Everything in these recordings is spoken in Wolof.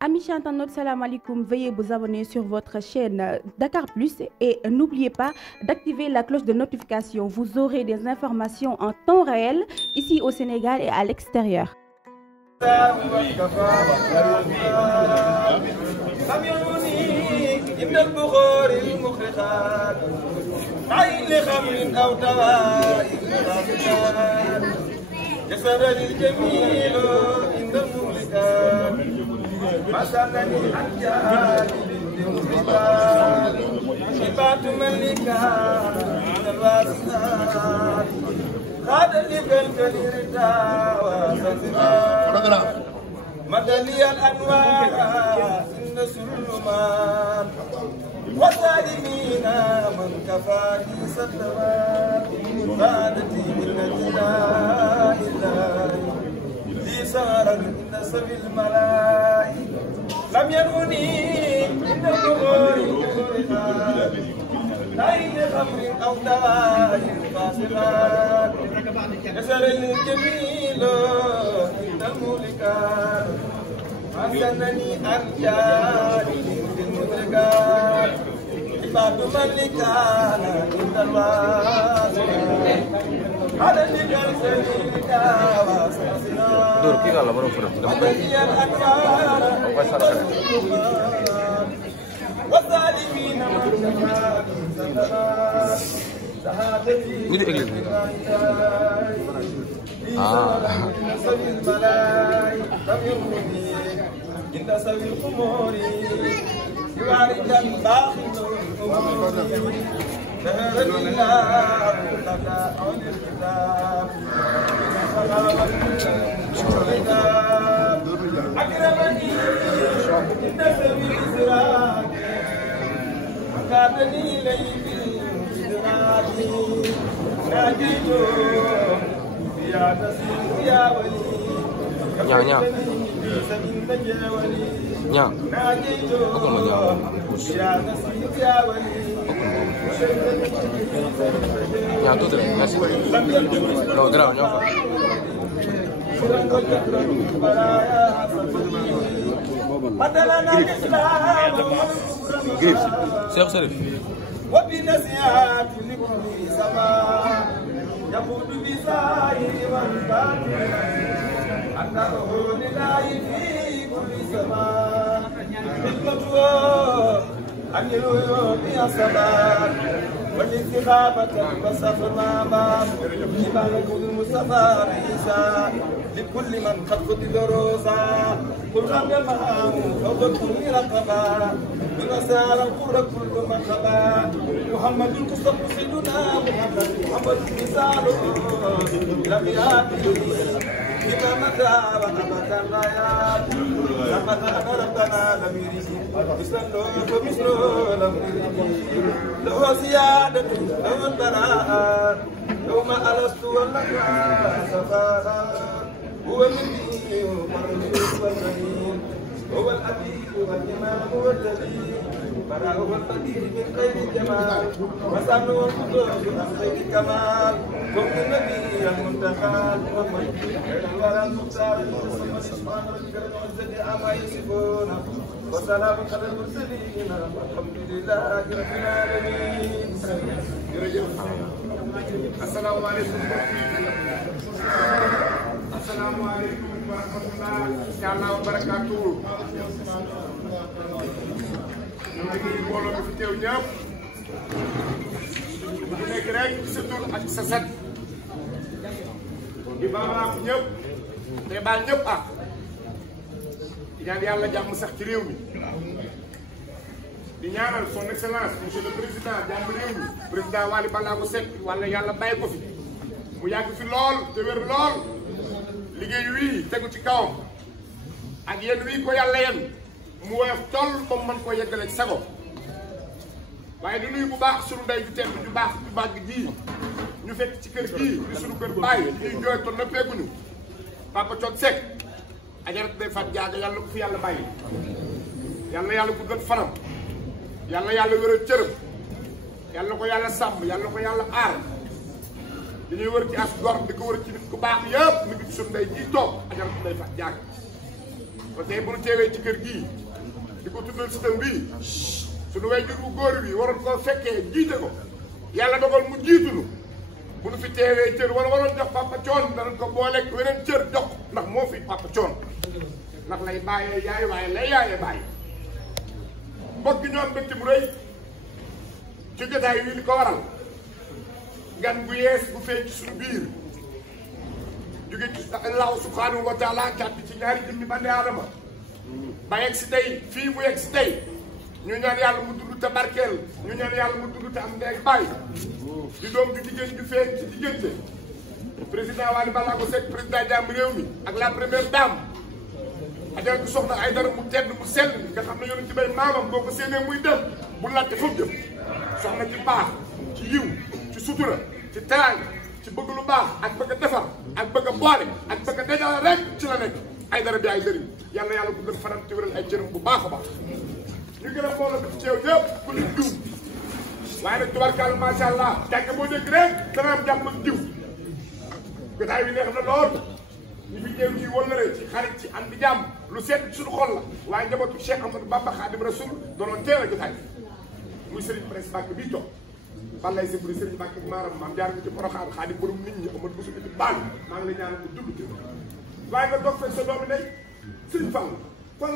Amis internautes, salam alaikum. Veuillez vous abonner sur votre chaîne Dakar Plus et n'oubliez pas d'activer la cloche de notification. Vous aurez des informations en temps réel ici au Sénégal et à l'extérieur. مسألني حجاج بالانتظار شفاة ملكا من الواسطات خاد لك الكثير وسنسمار مدى لي الأنوار إن سلمان والظالمين من كفاني سلمان فادتي بالذي لا إله لي سهرا إن سبي الملائكة لم يكوني إن الظهور لين خمر أو دواء فاسقات يسر الجميل إن الملكات حسنني عن جانب المدركات عباد من كان عند الواسطات على ذكر سبيلك واسطنا دور كي قال برو فرق ده والظالمين مين اجلس سبيل الملائكة لم يرمني إن سبيل الخمور يوارد الباخر ظهر الله لك عن الكتاب أكرمني إن سبيل إسراك وكاتني ليبي بإدراكي ناجيت يا نسيم يا ولي Nyang. Nyang. ناجيت Aku mau nyang. يا نسيم يا ولي Nyang tu tu. Nasi. No, gerau nyang. Grip. Siap Sarif. وبنسيات لكل سماء يقود بسائر من كان أنه لله في كل سماء خدمته أن يلوي بها الصلاة والاستخافة وصفر ما بعد عبادة المصطفى عيسى لكل من قد خطب روسا قل خد معه فوق كل رقبة من أسار القرى كل مرحبا محمد المصطفى سيدنا محمد مثاله لم يأتي إذا متى وأبت الغايات لما كان ربنا لم يرد مثله فمثله لم يرد له سيادة له البراءة يوم ألست والنجوى سفاها هو النبي والرسول والنبي هو الحبيب والإمام والذي براءه القدير من خير الجمال وسأله والقدوس عن خير الكمال كن النبي المنتقى محمد الورى المختار سبحان ربك رب العزة عما يصفون وسلام على المرسلين والحمد لله رب العالمين. السلام عليكم. السلام عليكم ورحمة الله وبركاته. ñu ngi mbooloo mi fi teew ñëpp bu nekk rek sa tur ak sa set di baal ñëpp te baal ñëpp ak di ñaan yàlla jàmm sax ci réew mi di ñaanal son excellence monsieur le président jàmm réew mi président Waly Ballago Seck wala yàlla bàyyi ko fi mu yàgg fi lool te wér lool liggéey wii tegu ci kawam ak yéen wii ko yàlla yéen mu woyof toll ba mu mën koo yeggale ci sago waaye di nuyu bu baax sunu ndey ju tedd ju baax ju bàgg ji ñu fekk ci kër gii di sunu kër bàyyi ñuy jooy to nëppeeguñu Papa Thione Seck ajarat day fat jaaga yàlla ko fi yàlla bàyyi yàlla yàlla guddal fanam yàlla wéral cërëm yàlla ko yàlla sàmm yàlla ko yàlla aar dañuy wër ci as gor di ko wër ci nit ku baax yëpp mi ngi ci sunu ndey ji toog ajarat day fat jaaga kon tey bu ñu teewee ci kër gii di ko tuddal système bii suñu waajur bu góor wi waroon koo fekkee jiite ko yàlla dogal mu jiitulu bu ñu fi teewee cër wala waroon jox Papa Thione danañ ko booleeg weneen cër jox ndax moo fi Papa Thione ndax lay bàyyee yaay waaye lay yaayee bàyyi mbokk gi ñoom mbégte mu rëy ci jotaay wi li ko waral gan bu yees bu feeñ ci suñu biir jóge ci Allah subhanahu wa taala kàddu ci ñaari jëmmi bande aadama ba yegg si tey fii mu yegg si tey ñu ñaan yàlla mu dund te barkeel ñu ñaan yàlla mu dund te am ndeeg bàyyi di doom di jigéen ju feeñ ci diggante président Wally Ballago Seck président jàmm réew mi ak la première dame ajal bu soxna ay dara mu tedd mu sell nga xam ne yoonu ci bay maamam boo ko séenee muy dem bu latte foofu jëm soxna ci baax ci yiw ci sutura ci teraanga ci bëgg lu baax ak bëgg a defar ak bëgg a boole ak bëgg a dajale rek ci la nekk ay dara bi ay dëriñ yàlla yàlla bu gën fanam ci wéral ay cëram bu baax a baax ñu gën a mbooloo bi ci ceew ñëpp ku lim diw waaye nag tubarkàlla macha allah jàkk boo dégg rek dana am jàmm ak diw jotaay bi neex na lool ñu fi ñëw ci wëllëre ci xarit ci am di jàmm lu seet ci suñu xol la waaye njabootu Cheikh Amadou Bamba Khadim Rasoul doonoon teel a jotaay muy Serigne Prince Mbacke bii toog balay si buri Serigne Mbacke maaram maam jaar nga ci Porokhane Khadim borom nit ñi Amadou Bousso ci baal maa ngi lay ñaanal ko dund ci waaye nga toog fekk sa doomi day Serigne Fall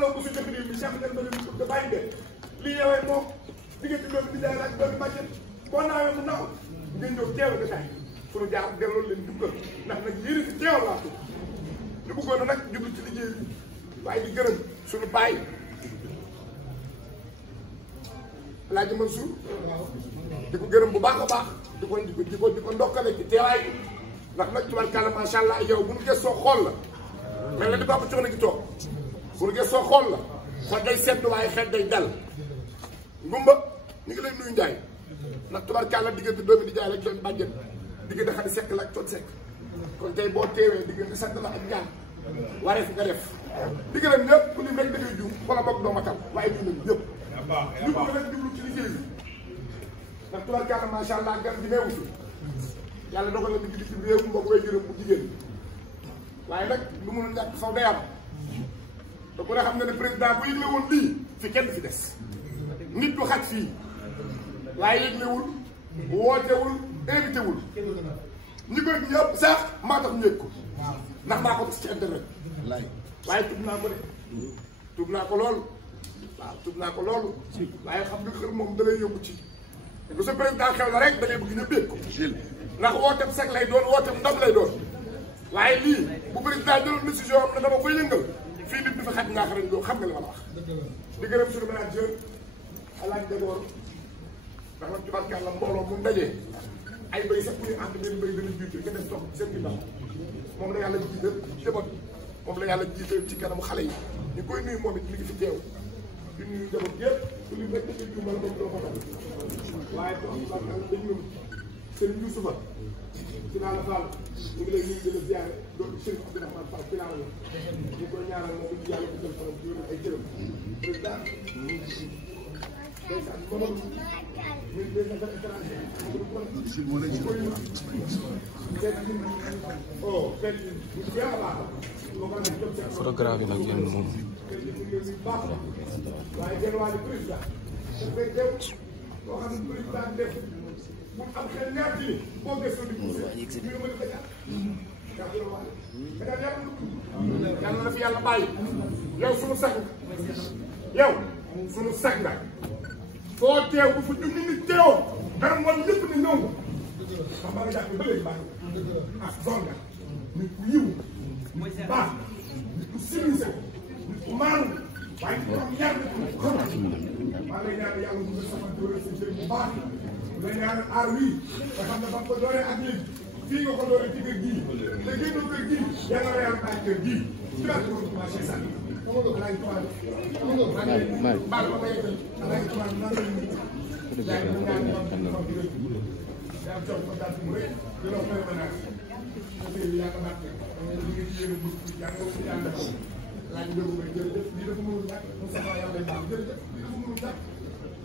la Bousso jëf réew mi Cheikh Ndel ba leen da bàyyi de li ñëwee moom diggante doomi di jaay ak doomi bàjjen boo naawee mu naaw ngeen ñëw teew jotaay suñu jaar delloo leen dugal ndax nag yéen ci teew laa tudd ñu bëggoon na nag jublu ci liggéey bi waaye di gërëm suñu baay Alaaji Mansour di ko gërëm bu baax a baax di ko ndokkale ci teewaay bi ndax nag tubarkàlla macha allah yow bu nu gëstoo xool la mel na di Papa Thione gi toog bu nu gëstoo xool la xol day sedd waaye xel day dal ngumba ñu ngi lay nuyu Njaay ndax tubarkàlla diggante doomi di jaay la doon bàjjen diggante Xadi Sekk la ak Coot Sekk kon tey boo teewee diggante sant la ak ñaan waree fi nga def di gërëm ñëpp ku lim rek da ngay juum wala boog doo matal waaye ñu nañu ñëpp ñu bëgg nag jublu ci liggéey bi ndax tubarkàlla macha allah gan bi neewu fi yàlla dogal na ñu ngi ci réew mbokk way jërëm bu jigéen waaye nag lu mun a ñàkk faw day am te ku ne xam nga ne président bu yëgle woon lii fi kenn fi des nit du xaj fii waaye yëglewul wootewul invité wul ñi koy ñëpp sax maa tax ñu yëg ko ndax maa ko gis ci internet waaye tub naa ko de tub naa ko loolu waaw tub naa ko loolu waaye xam nga xër moom da lay yóbbu ci lu sa président xew la rek da ngay bëgg ñëpp yëg ko ndax wootem sec lay doon wootem ndam lay doon waaye lii bu président jëloon décision am ne dama koy yëngal fii nit du fi xaj ngaa xarañ doo xam nga li ma la wax di gërëm suñu manager alaaj Degor ndax nag tubarkàlla mbooloo mu dajee ay béy sax bu ñu ànd benn béy dana jiite nga des toog seen ginnaaw moom la yàlla jiital jamono moom la yàlla jiital ci kanamu xale yi ñu koy nuyu moom it mi ngi fi teew di nuyu jamono yëpp su ñu rek dañuy juumal moom doo ko tam waaye tubarkàlla dañ ñëw Serigne Youssoufa ci naa la Fall ñu ngi lay nuyu di la ziare doon Serigne Abdourahmane Fall ci naa la ñu koy ñaanal moom it yàlla guddal fanam ci ay jërëm président ndeysaan moom photographe nag yéen moom waaye genn wàllu président dafay teew loo xam ne président def mu am xel ñaar ci boo gëstoo di poussé ñu mën a yàlla na fi yàlla bàyyi yow sunu sag yow sunu sag nga foo teew bu fa junni nit teewoon dara moom ñëpp ni ñëw xam nga jàpp ba léegi baax ah zone nga nit ku yiw nit ku baax nit ku civilisé nit ku maanu waaye nit ku am yar nit ku xam maa lay ñaan yàlla mu ngi sama dóore sa jëriñ bu baax la ñaan aar wii nga xam ne ba ko dooree ak léegi fii nga ko dooree ci kër gii te génnoo kër gii yàlla la yàlla bàyyi kër gii ci la ko commencé sax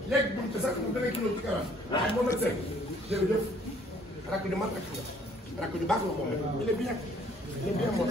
léegi buñ ci sax mu dana kilo ci kanam waaye moom la sëñ jërëjëf rakk ju mat rakk ju baax la moom il est bien moom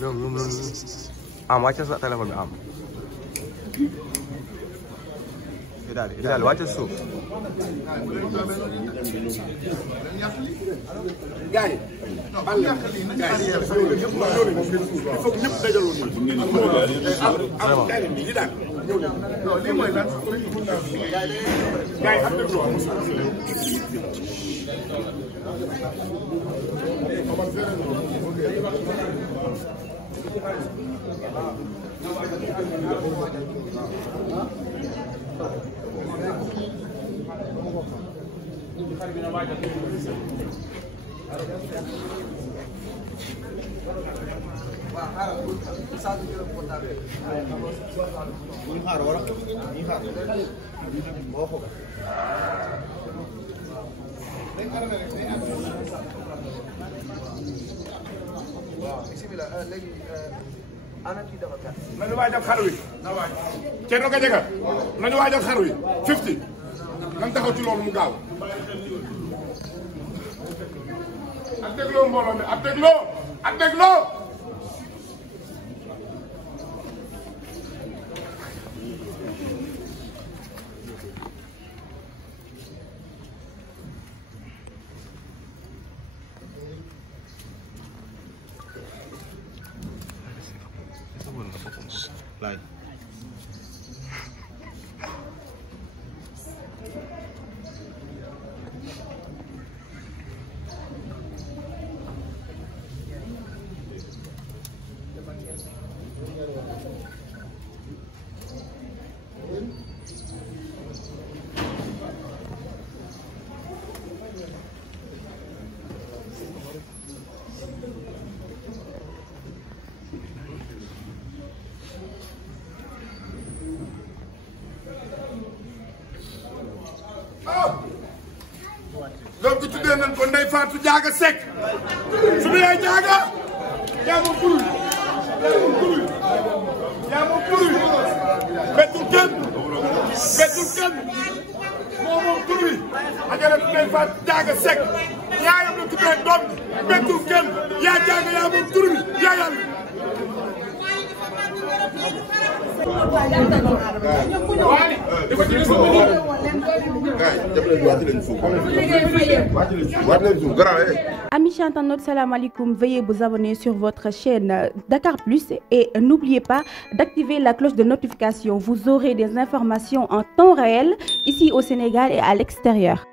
ñoom am wàcce sa téléphone bi am daal wàcce suuf gars yi bal leen gars yi il faut que ñëpp dajaloo nii am gars yi nii daal ñëw leen non lii mooy lan gars yi am dëgg nañu waajal xar wi Thierno Gadiaga nañu waajal xar wi 50 nan taxaw ci loolu mu gaaw ak dégloo mbooloo mi ak dégloo Like. donc tuddee nañ ko Ndeye Fatou Diaga Seck suñu yaay Diaga yaa moom kuréel bettul kenn moo moom kuréel ajara Ndeye Fatou Diaga Seck yaayam la tuddee doom bettul kenn yaa Diaga yaa moom kuréel yaa yàlla. Amis internautes, salam alaikum. Veuillez vous abonner sur votre chaîne Dakar Plus et n'oubliez pas d'activer la cloche de notification. Vous aurez des informations en temps réel ici au Sénégal et à l'extérieur.